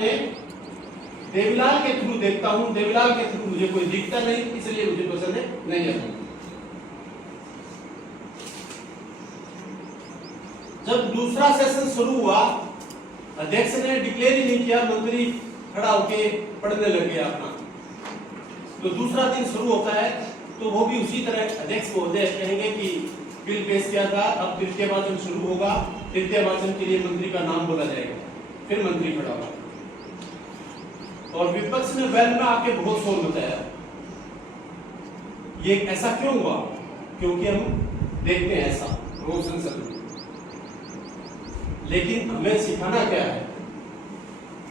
अपने देवीलाल के थ्रू देखता हूं, देवीलाल के थ्रू मुझे कोई दिखता नहीं, इसलिए मुझे पसंद नहीं आता। जब दूसरा सेशन शुरू हुआ, अध्यक्ष ने डिक्लेयर ही नहीं किया, मंत्री खड़ा होके पढ़ने लग गया अपना। तो दूसरा दिन शुरू होता है तो वो भी उसी तरह अध्यक्ष महोदय कहेंगे कि बिल पेश किया था, अब तृतीय वाचन शुरू होगा, तृतीय वाचन के लिए मंत्री का नाम बोला जाएगा, फिर मंत्री खड़ा होगा। और विपक्ष ने वेल में आके बहुत शोर मचाया। ये ऐसा क्यों हुआ? क्योंकि हम देखते हैं ऐसा रोज संसद में, लेकिन हमें सिखाना क्या है?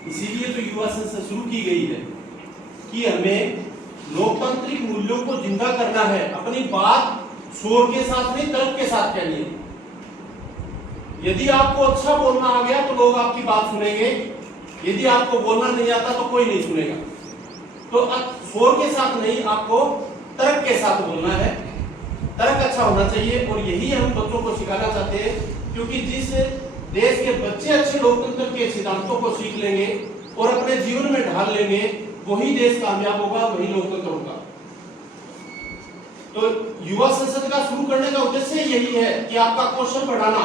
इसीलिए तो युवा संसद शुरू की गई है कि हमें लोकतांत्रिक मूल्यों को जिंदा करना है। अपनी बात शोर के साथ नहीं, तर्क के साथ कहनी है। यदि आपको अच्छा बोलना आ गया तो लोग आपकी बात सुनेंगे, यदि आपको बोलना नहीं आता तो कोई नहीं सुनेगा। तो शोर के साथ नहीं, आपको तर्क के साथ बोलना है, तर्क अच्छा होना चाहिए। और यही हम बच्चों को सिखाना चाहते हैं, क्योंकि जिस देश के बच्चे अच्छे लोकतंत्र के सिद्धांतों को सीख लेंगे और अपने जीवन में ढाल लेंगे, वही देश कामयाब होगा, वही लोकतंत्र होगा। तो युवा संसद का शुरू करने का उद्देश्य यही है कि आपका कौशल बढ़ाना,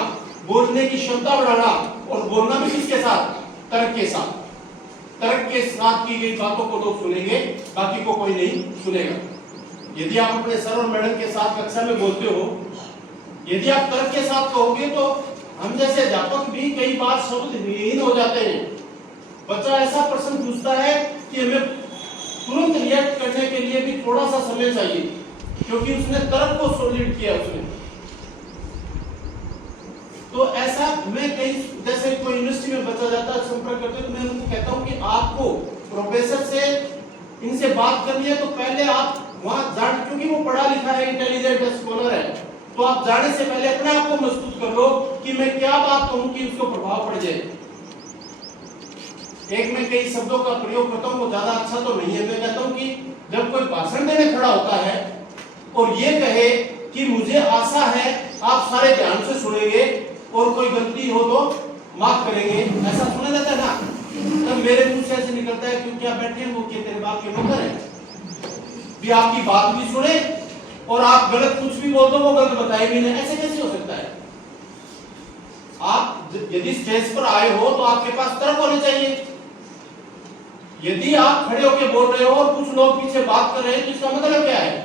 बोलने की क्षमता बढ़ाना, और बोलना भी किसके साथ? तर्क के साथ। तर्क के साथ की गई बातों को लोग सुनेंगे, बाकी को कोई नहीं सुनेगा। यदि आप अपने सर और मैडम के साथ कक्षा में बोलते हो, यदि आप तर्क के साथ कहोगे तो हम जैसे अध्यापक भी कई बार शब्दहीन हो जाते हैं। बच्चा ऐसा प्रश्न पूछता है कि हमें तुरंत रिएक्ट करने के लिए भी थोड़ा सा समय चाहिए, क्योंकि उसने तर्क को सॉलिड किया उसने। तो ऐसा मैं कई, जैसे कोई यूनिवर्सिटी में बच्चा जाता है, संपर्क करते हैं, तो मैं उनको कहता हूं कि आपको प्रोफेसर से इनसे बात करनी है तो पहले आप वहां जान, क्योंकि वो पढ़ा लिखा है, इंटेलिजेंट है, स्कॉलर है, तो आप जाने से पहले अपने आप को मजबूत कर लो कि मैं क्या बात कहूं कि उसको प्रभाव पड़ जाए। एक मैं कई शब्दों का प्रयोग करता हूं, वो ज्यादा अच्छा तो नहीं है। मैं कहता हूं कि जब कोई भाषण देने खड़ा होता है और ये कहे कि मुझे आशा है आप सारे ध्यान से सुनेंगे और कोई गलती हो तो माफ करेंगे, ऐसा सुना जाता है ना, तब मेरे मुंह से ऐसे निकलता है क्योंकि आप बैठे हैं वो कि तेरे बाप के नौकर है, भी आपकी बात भी सुने और आप गलत कुछ भी बोल दो वो गलत बताए भी नहीं। ऐसे कैसे हो सकता है? आप यदि स्टेज पर आए हो तो आपके पास तर्क होने चाहिए। यदि आप खड़े होकर बोल रहे हो और कुछ लोग पीछे बात कर रहे हैं तो इसका मतलब क्या है?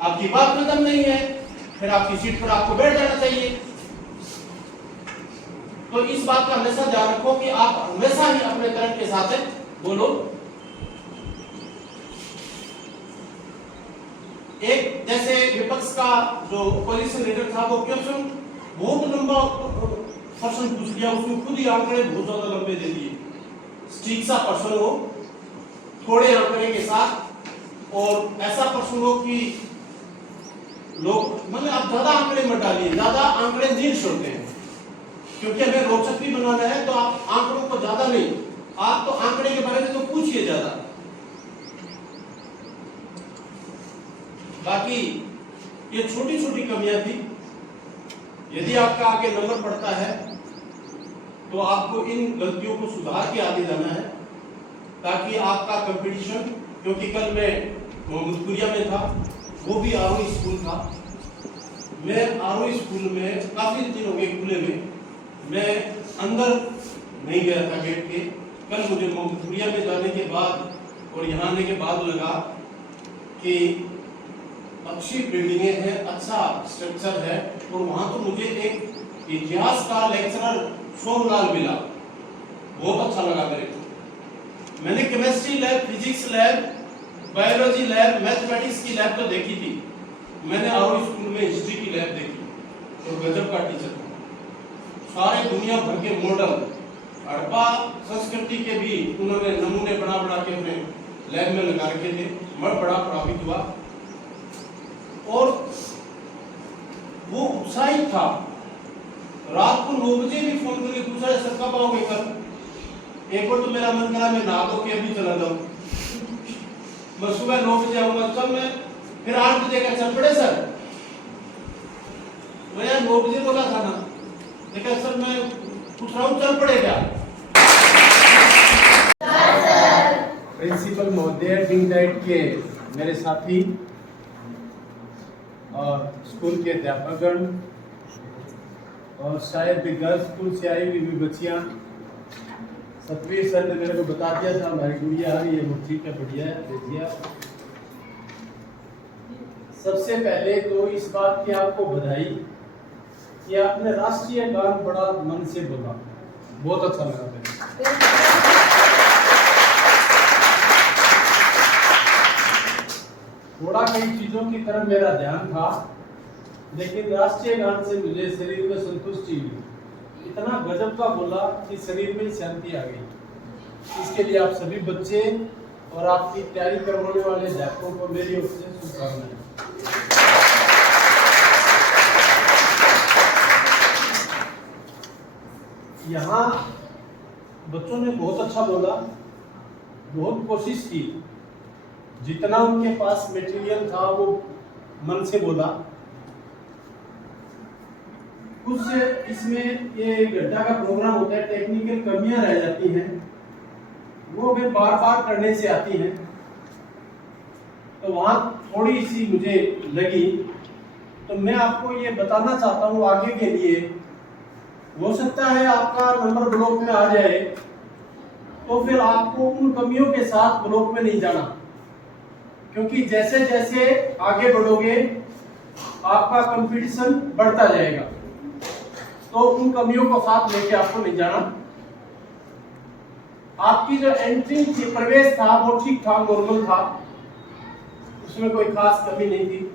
आपकी बात में दम नहीं है, फिर आपकी सीट पर आपको बैठ जाना चाहिए। तो इस बात का हमेशा ध्यान रखो कि आप हमेशा ही अपने तर्क के साथ बोलो। एक जैसे विपक्ष का जो ऑपोजिशन लीडर था, वो क्वेश्चन बहुत लंबा प्रश्न पूछ लिया, उसमें खुद ही आंकड़े बहुत ज्यादा लंबे दे दिए। ठीक सा प्रश्न हो, थोड़े आंकड़े के साथ, और ऐसा प्रश्न हो कि लोग मतलब आप ज्यादा आंकड़े मत डालिए, ज्यादा आंकड़े नहीं छोड़ते हैं, क्योंकि हमें रोचक भी बनाना है। तो आप आंकड़ों को ज्यादा नहीं, आप तो आंकड़े के बारे में तो पूछिए ज्यादा। बाकी ये छोटी छोटी कमियां थी। यदि आपका आगे नंबर पड़ता है तो आपको इन गलतियों को सुधार के आगे जाना है, ताकि आपका कंपटीशन, क्योंकि कल मैं मोहम्मदपुरिया में था, वो भी आरोही स्कूल था। मैं आरोही स्कूल में काफी दिन हो गए खुले में, मैं अंदर नहीं गया था गेट के। कल मुझे मोहम्मदपुरिया में जाने के बाद और यहाँ आने के बाद लगा कि अच्छी बिल्डिंगें हैं, अच्छा स्ट्रक्चर है, और वहां तो मुझे एक इतिहास का लेक्चरर सोमलाल मिला, बहुत अच्छा लगा मेरे को। मैंने chemistry lab, physics lab, biology lab, mathematics की लैब तो देखी थी, मैंने आरोही स्कूल में हिस्ट्री की लैब देखी, और गजब का टीचर था। सारे दुनिया भर के मॉडल, हड़प्पा संस्कृति के भी उन्होंने नमूने बना बना के अपने लैब में लगा रखे थे। मैं बड़ा प्रभावित हुआ, और वो उत्साहित था। रात को 9 बजे भी फोन करके पूछा, सर कब आओगे कल? एक बार तो मेरा मन करा मैं नहा धो के अभी चला जाऊं, मैं सुबह 9 बजे आऊंगा। तब मैं फिर 8 बजे का चल पड़े सर, मैं यार 9 बजे बोला था ना, देखा सर मैं पूछ रहा हूँ चल पड़े क्या? प्रिंसिपल महोदय, डिंग डाइट के मेरे साथी और स्कूल के अध्यापकगण और शायद भी गर्ल्स स्कूल से आई हुई भी बच्चियाँ, सतवीर सर ने मेरे को बता दिया था हमारी गुड़िया आ रही है, वो ठीक है, बढ़िया है, भेजिए। सबसे पहले तो इस बात की आपको बधाई कि आपने राष्ट्रीय गान बड़ा मन से बोला, बहुत अच्छा लगा मेरे। थोड़ा कई चीजों की तरफ मेरा ध्यान था, लेकिन राष्ट्रीय गान से मुझे शरीर में संतुष्टि हुई। इतना गजब का बोला कि शरीर में शांति आ गई। इसके लिए आप सभी बच्चे और आपकी तैयारी करवाने वाले अध्यापकों को मेरी ओर से शुभकामनाएं। यहाँ बच्चों ने बहुत अच्छा बोला, बहुत कोशिश की, जितना उनके पास मटेरियल था वो मन से बोला। कुछ इसमें ये घंटा का प्रोग्राम होता है, टेक्निकल कमियां रह जाती हैं, वो भी बार बार करने से आती हैं, तो वहाँ थोड़ी सी मुझे लगी। तो मैं आपको ये बताना चाहता हूँ आगे के लिए, हो सकता है आपका नंबर ब्लॉक में आ जाए, तो फिर आपको उन कमियों के साथ ब्लॉक में नहीं जाना, क्योंकि जैसे जैसे आगे बढ़ोगे आपका कंपटीशन बढ़ता जाएगा, तो उन कमियों को साथ लेके आपको नहीं जाना। आपकी जो एंट्री थी, प्रवेश था, वो ठीक ठाक नॉर्मल था, उसमें कोई खास कमी नहीं थी।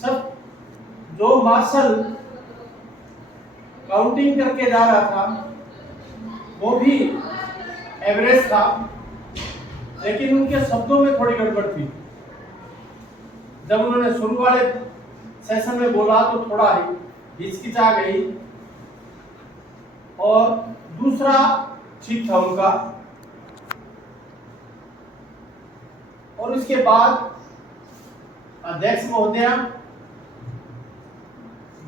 सब जो मार्शल काउंटिंग करके जा रहा था वो भी एवरेज था, लेकिन उनके शब्दों में थोड़ी गड़बड़ थी। जब उन्होंने शुरू वाले सेशन में बोला तो थोड़ा हिचकिचा गई, और दूसरा ठीक था उनका। और इसके बाद अध्यक्ष महोदया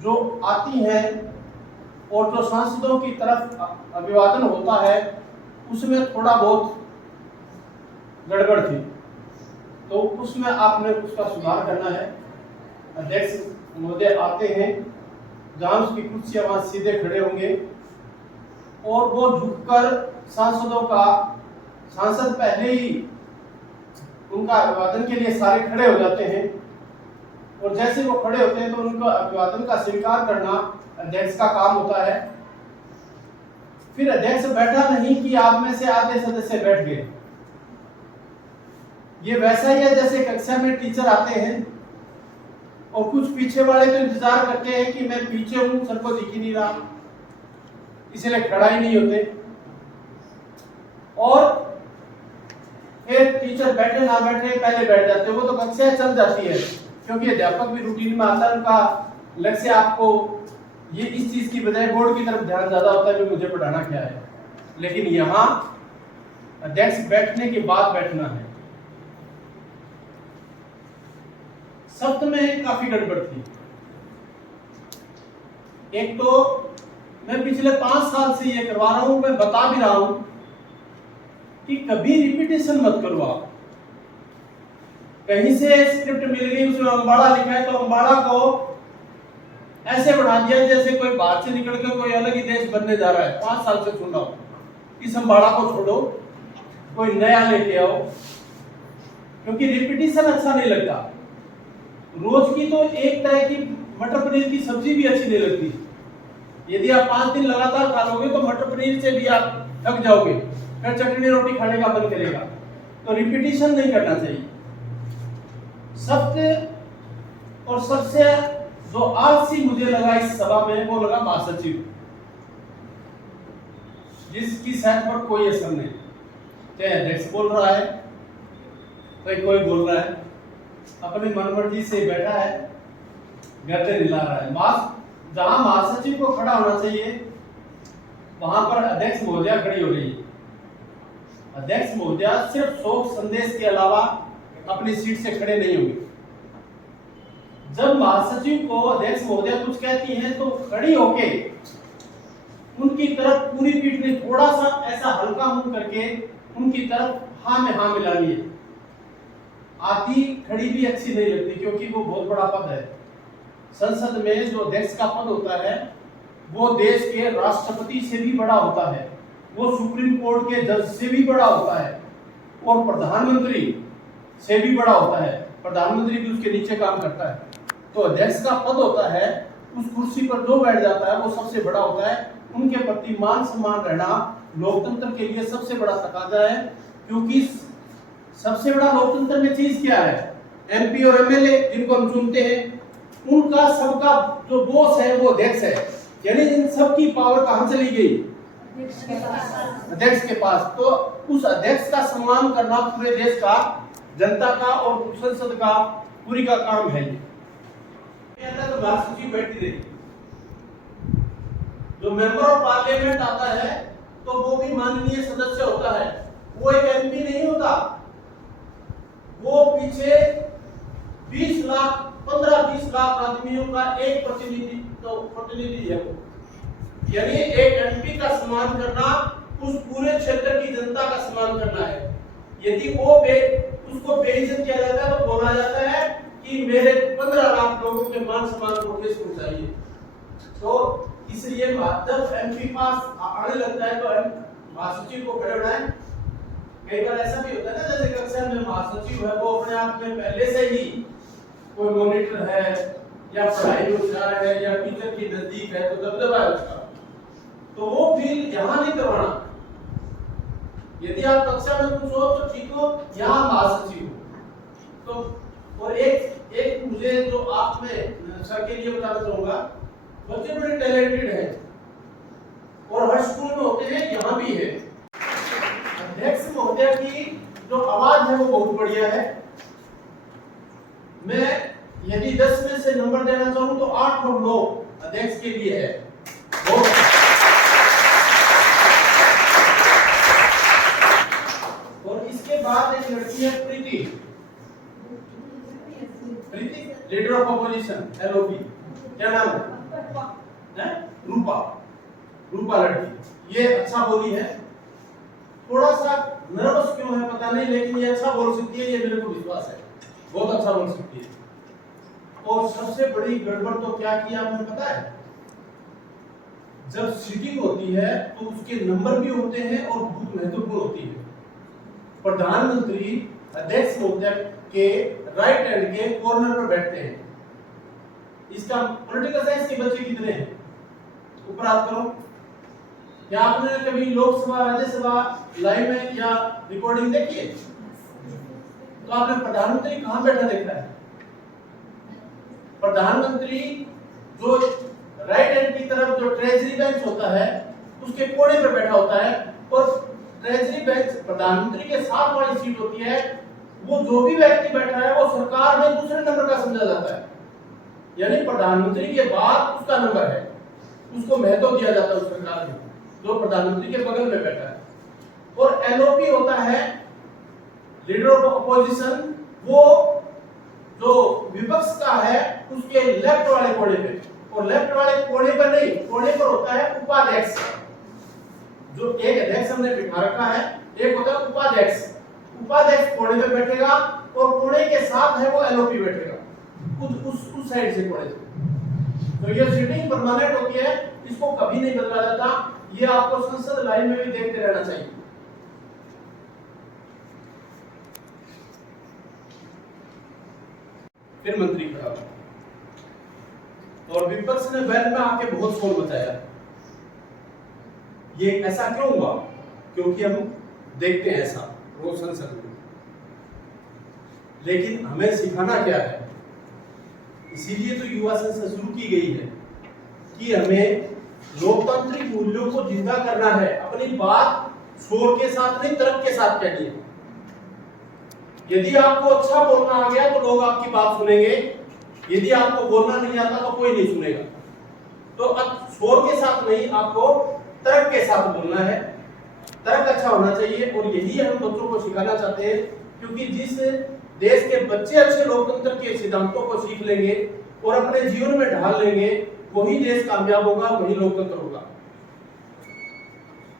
जो आती हैं और जो सांसदों की तरफ अभिवादन होता है उसमें थोड़ा बहुत गड़बड़ थी, तो उसमें आपने उसका सुधार करना है। अध्यक्ष महोदय आते हैं, जहां उसकी कुर्सियां वहां सीधे खड़े होंगे और वो झुककर सांसदों का, सांसद पहले ही उनका अभिवादन के लिए सारे खड़े हो जाते हैं, और जैसे वो खड़े होते हैं तो उनका अभिवादन का स्वीकार करना अध्यक्ष का काम होता है। फिर अध्यक्ष बैठा नहीं कि आप में से आधे सदस्य बैठ गए। ये वैसा ही है जैसे कक्षा में टीचर आते हैं और कुछ पीछे वाले तो इंतजार करते हैं कि मैं पीछे हूं, सर को दिख ही नहीं रहा, इसलिए खड़ा ही नहीं होते, और फिर टीचर बैठे ना बैठे पहले बैठ जाते हैं। वो तो कक्षा चल जाती है, क्योंकि अध्यापक भी रूटीन में आता है, उनका लक्ष्य आपको ये इस चीज की बजाय बोर्ड की तरफ ध्यान ज्यादा होता है कि मुझे पढ़ाना क्या है। लेकिन यहाँ अध्यक्ष बैठने के बाद बैठना है। शब्द में काफी गड़बड़ थी। एक तो मैं पिछले 5 साल से ये करवा रहा हूं, मैं बता भी रहा हूं कि कभी रिपीटेशन मत करो आप। कहीं से स्क्रिप्ट मिल गई, उसमें अम्बाड़ा लिखा है तो अम्बाड़ा को ऐसे बना दिया जैसे कोई बाहर से निकल के कोई अलग ही देश बनने जा रहा है। 5 साल से सुन रहा हूं। इस अम्बाड़ा को छोड़ो, कोई नया लेके आओ, क्योंकि रिपीटेशन अच्छा नहीं लगता। रोज की तो एक तरह की मटर पनीर की सब्जी भी अच्छी नहीं लगती। यदि आप 5 दिन लगातार खा लोगे तो मटर पनीर से भी आप थक जाओगे, फिर चटनी रोटी खाने का मन करेगा। तो रिपीटेशन नहीं करना चाहिए। सबसे और सबसे जो आलसी मुझे लगा इस सभा में, वो लगा महासचिव, जिसकी सेहत पर कोई असर नहीं। चाहे अध्यक्ष बोल रहा है, कोई बोल रहा है, अपनी मनमर्जी से बैठा है, गर्दन हिला रहा है। जहां महासचिव को खड़ा होना चाहिए वहां पर अध्यक्ष महोदया खड़ी हो रही है। अध्यक्ष महोदया सिर्फ शोक संदेश के अलावा अपनी सीट से खड़े नहीं होंगे। जब महासचिव को अध्यक्ष महोदया कुछ कहती हैं तो खड़ी होके उनकी तरफ पूरी पीठ ने थोड़ा सा ऐसा हल्का मुंह करके उनकी तरफ हाँ में हाँ मिलानी है। आती खड़ी भी अच्छी नहीं लगती क्योंकि वो बहुत बड़ा पद है। संसद में जो अध्यक्ष का पद होता है वो देश के राष्ट्रपति से भी बड़ा होता है, वो सुप्रीम कोर्ट के जज से भी बड़ा होता है और प्रधानमंत्री से भी बड़ा होता है। प्रधानमंत्री भी उसके नीचे काम करता है। तो अध्यक्ष का पद होता है, उस कुर्सी पर जो बैठ जाता है वो सबसे बड़ा होता है। उनके प्रति मान सम्मान रहना लोकतंत्र के लिए सबसे बड़ा तकाजा है, क्योंकि सबसे बड़ा लोकतंत्र में चीज क्या है? एमपी और एमएलए जिनको हम चुनते हैं, उनका सबका जो बॉस है वो अध्यक्ष है। यानी इन सब की पावर कहां चली गई? अध्यक्ष के पास। तो उस अध्यक्ष का सम्मान करना पूरे देश का, जनता का और संसद का पूरी का काम है। तो महासचिव बैठी रही, जो मेंबर ऑफ पार्लियामेंट आता है तो वो भी माननीय सदस्य होता है, वो एक एमपी नहीं होता। वो पीछे 20 लाख 15-20 लाख आदमियों का एक प्रतिनिधि है वो। यानी एक एमपी का सम्मान करना उस पूरे क्षेत्र की जनता का सम्मान करना है। यदि वो उसको बेइज्जत किया जाता है तो बोला जाता है कि मेरे 15 लाख लोगों के मान सम्मान को ठेस पहुंचाइए। तो इसलिए जब एमपी पास आने लगता है तो महासचिव को खड़े बनाए। कई बार ऐसा भी होता है ना, जैसे कक्षा में महासचिव है वो अपने आप में पहले से ही कोई मॉनिटर है या पढ़ाई में होशियार है या टीचर की नजदीक है तो दबदबा है उसका, तो वो फील यहाँ नहीं करवाना। यदि आप कक्षा में कुछ हो तो ठीक हो, यहाँ महासचिव हो। तो और एक मुझे जो आप में सर के लिए बताना चाहूंगा, बच्चे बड़े टैलेंटेड हैं और हर स्कूल में होते हैं, यहाँ भी है। अध्यक्ष महोदय की जो आवाज है वो बहुत बढ़िया है। मैं यदि 10 में से नंबर देना चाहूं तो 8 और 9 अध्यक्ष के लिए है। और इसके बाद एक लड़की है प्रीति, लीडर ऑफ अपोजिशन एलओपी, क्या नाम है? रूपा लड़की। ये अच्छा बोली है, थोड़ा सा नर्वस क्यों है पता नहीं, लेकिन ये अच्छा बोल सकती है, ये मेरे को विश्वास है, बहुत अच्छा बोल सकती है। और सबसे बड़ी गड़बड़ तो क्या किया आपने पता है? जब सीटिंग होती है तो उसके नंबर भी होते हैं और बहुत महत्वपूर्ण होती है। प्रधानमंत्री अध्यक्ष महोदय के राइट हैंड के कॉर्नर पर बैठते हैं। इसका पॉलिटिकल साइंस के बच्चे कितने हैं? ऊपर हाथ करो। क्या आपने कभी लोकसभा राज्यसभा लाइव में या रिकॉर्डिंग देखी है? तो आपने प्रधानमंत्री कहां बैठा देखा है? प्रधानमंत्री जो राइट हैंड की तरफ जो ट्रेजरी बेंच होता है उसके कोने पर बैठा होता है, और ट्रेजरी बेंच प्रधानमंत्री के साथ वाली सीट होती है। वो जो भी व्यक्ति बैठा है वो सरकार में दूसरे नंबर का समझा जाता है, यानी प्रधानमंत्री के बाद उसका नंबर है, उसको महत्व दिया जाता है उस सरकार में, जो प्रधानमंत्री के बगल में बैठा है। और एलओपी होता है लीडर ऑफ अपोजिशन, वो जो विपक्ष का है उसके लेफ्ट वाले कोने पे, और लेफ्ट वाले कोने पर नहीं, कोने पर होता है उपाध्यक्ष। जो एक अध्यक्ष हमने बिठा रखा है, एक होता है उपाध्यक्ष। उपाध्यक्ष कोने पे बैठेगा और कोने के साथ है वो एलओपी बैठेगा उस साइड से कोने से। तो ये सीटिंग परमानेंट होती है, इसको कभी नहीं बदला जाता। ये आपको संसद लाइन में भी देखते रहना चाहिए। फिर मंत्री खड़ा हुआ और विपक्ष ने बैल में आके बहुत शोर मचाया। ये ऐसा क्यों हुआ? क्योंकि हम देखते हैं ऐसा रोज संसद में, लेकिन हमें सिखाना क्या है? इसीलिए तो युवा संसद शुरू की गई है कि हमें लोकतांत्रिक मूल्यों को जिंदा करना है। अपनी बात शोर के साथ नहीं, तर्क के साथ कहनी है। यदि आपको अच्छा बोलना आ गया तो लोग आपकी बात सुनेंगे, यदि आपको बोलना नहीं आता तो कोई नहीं सुनेगा। तो अब शोर के साथ नहीं, आपको तर्क के साथ बोलना है। तर्क अच्छा होना चाहिए, और यही हम बच्चों को सिखाना चाहते हैं, क्योंकि जिस देश के बच्चे अच्छे लोकतंत्र के सिद्धांतों को सीख लेंगे और अपने जीवन में ढाल लेंगे, वही देश कामयाब होगा, वही लोकतंत्र होगा।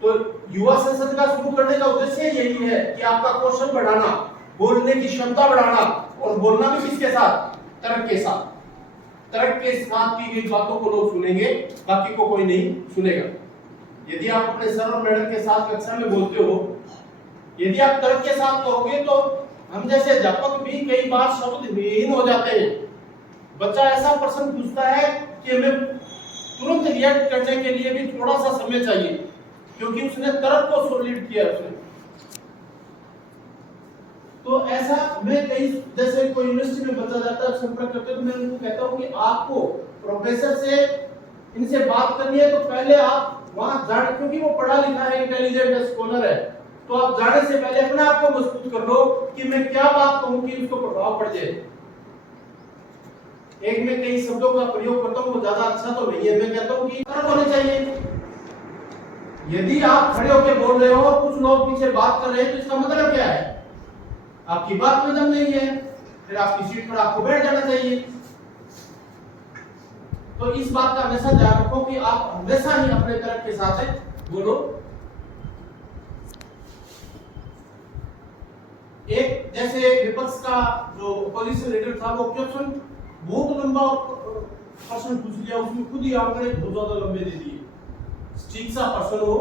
तो युवा संसद का शुरू करने का उद्देश्य यही है कि आपका कौशल बढ़ाना, बोलने की क्षमता बढ़ाना, और बोलना भी किसके साथ? तर्क के साथ। तर्क के साथ की गई बातों को लोग सुनेंगे, बाकी को कोई नहीं सुनेगा। यदि आप अपने सर और मैडम के साथ कक्षा में बोलते हो, यदि आप तर्क के साथ कहोगे तो हम जैसे अध्यापक भी कई बार शब्द विहीन हो जाते हैं। बच्चा ऐसा प्रश्न पूछता है कि हमें तुरंत रिएक्ट करने के लिए भी थोड़ा सा समय चाहिए, क्योंकि उसने तर्क को सॉलिड किया उसने। तो ऐसा मैं कई, जैसे कोई यूनिवर्सिटी में बच्चा जाता है, संपर्क करते हैं, तो मैं उनको कहता हूँ कि आपको प्रोफेसर से इनसे बात करनी है तो पहले आप वहां जाने, क्योंकि वो पढ़ा लिखा है, इंटेलिजेंट है, स्कॉलर है, तो आप जाने से पहले अपने आप को मजबूत कर लो कि मैं क्या बात कहूं कि उसको प्रभाव पड़ जाए। एक में कई शब्दों का प्रयोग करता हूं, वो ज्यादा अच्छा तो नहीं है। मैं कहता हूं कि तर्क होने चाहिए। यदि आप खड़े होकर बोल रहे हो और कुछ लोग पीछे बात कर रहे हैं, तो इसका मतलब क्या है? आपकी बात में दम नहीं है, फिर आपकी सीट पर आपको बैठ जाना चाहिए। तो इस बात का हमेशा ध्यान रखो कि आप हमेशा ही अपने तरफ के साथ बोलो। एक जैसे विपक्ष का जो अपोजिशन लीडर था, वो क्वेश्चन बहुत लंबा प्रश्न पूछ लिया, उसमें खुद ही आंकड़े बहुत ज्यादा लंबे दे दिए। ठीक सा प्रश्न हो,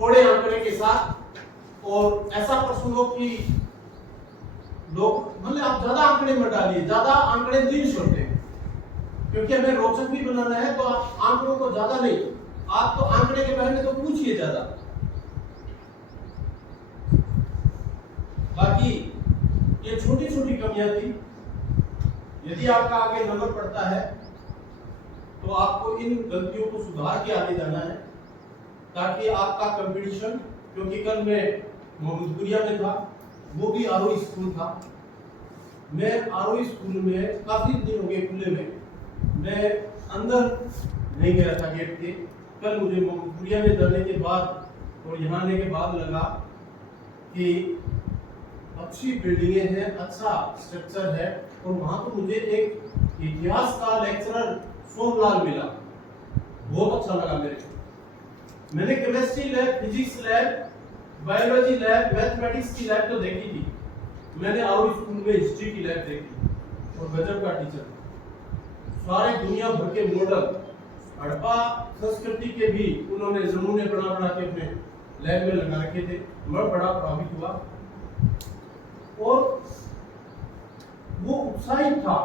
थोड़े आंकड़े के साथ, और ऐसा प्रश्न हो कि लोग, मतलब आप ज्यादा आंकड़े मत डालिए, ज्यादा आंकड़े नहीं छोड़ते, क्योंकि हमें रोचक भी बनाना है। तो आप आंकड़ों को ज्यादा नहीं, आप तो आंकड़े के बारे में तो पूछिए ज्यादा। बाकी ये छोटी छोटी कमियां थी। यदि आपका आगे नंबर पड़ता है तो आपको इन गलतियों को सुधार के आगे जाना है, ताकि आपका कंपटीशन, क्योंकि कल मैं मोहम्मदपुरिया में था, वो भी आरोही स्कूल था। मैं आरोही स्कूल में काफी दिन हो गए खुले में, मैं अंदर नहीं गया था गेट के। कल मुझे मोहम्मदपुरिया में जाने के बाद और यहाँ आने के बाद लगा कि अच्छी बिल्डिंगें हैं, अच्छा स्ट्रक्चर है, और वहां तो मुझे एक इतिहास का लेक्चरर सोमलाल मिला, बहुत अच्छा लगा मेरे को। मैंने chemistry lab, physics lab, biology lab, mathematics की लैब तो देखी थी, मैंने आरोही स्कूल में हिस्ट्री की लैब देखी, और गजब का टीचर। सारे दुनिया भर के मॉडल, हड़प्पा संस्कृति के भी उन्होंने नमूने बना बना के अपने लैब में लगा रखे थे। मैं बड़ा प्रभावित हुआ, और वो उत्साहित था।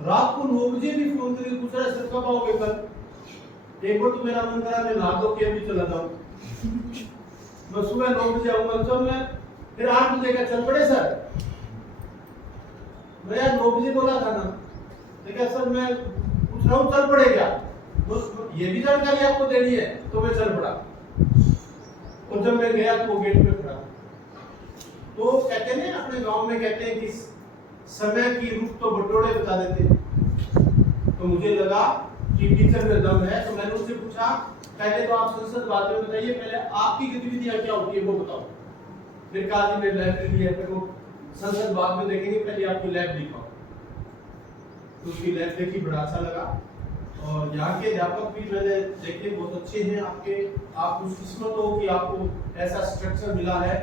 रात को 9 बजे भी फोन करके पूछ रहा है, सर कब आओगे कल? एक बार तो मेरा मन करा मैं नहा धो के अभी चला जाऊं, मैं सुबह 9 बजे आऊंगा। तो मैं फिर 8 बजे का चल पड़े सर। मैं यार 9 बजे बोला था ना, देखा सर मैं पूछ रहा हूँ चल पड़ेगा, ये भी जानकारी आपको देनी है। तो मैं चल पड़ा, और जब मैं गया तो वो गेट पे खड़ा। तो कहते हैं अपने गांव में कहते हैं कि समय की रुख तो बटोरे बता देते हैं। तो मुझे लगा कि टीचर में दम है, तो मैंने उससे पूछा पहले तो आप संसद बाद में बताइए, पहले आपकी गतिविधियां क्या होती है वो बताओ। फिर कहा जी मेरी लाइब्रेरी है, फिर वो संसद बाद में देखेंगे, पहले आपकी लैब दिखाओ। तो उसकी लैब देखी, बड़ा अच्छा लगा। और यहाँ के अध्यापक भी मैंने देखे, बहुत अच्छे हैं आपके। आप खुशकिस्मत हो कि आपको ऐसा स्ट्रक्चर मिला है।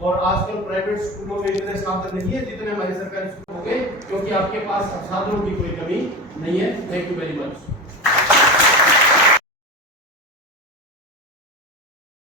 और आजकल प्राइवेट स्कूलों में इतने साधन नहीं है जितने हमारे सरकारी स्कूल हो गए, क्योंकि आपके पास साधनों की कोई कमी नहीं है। Thank you very much.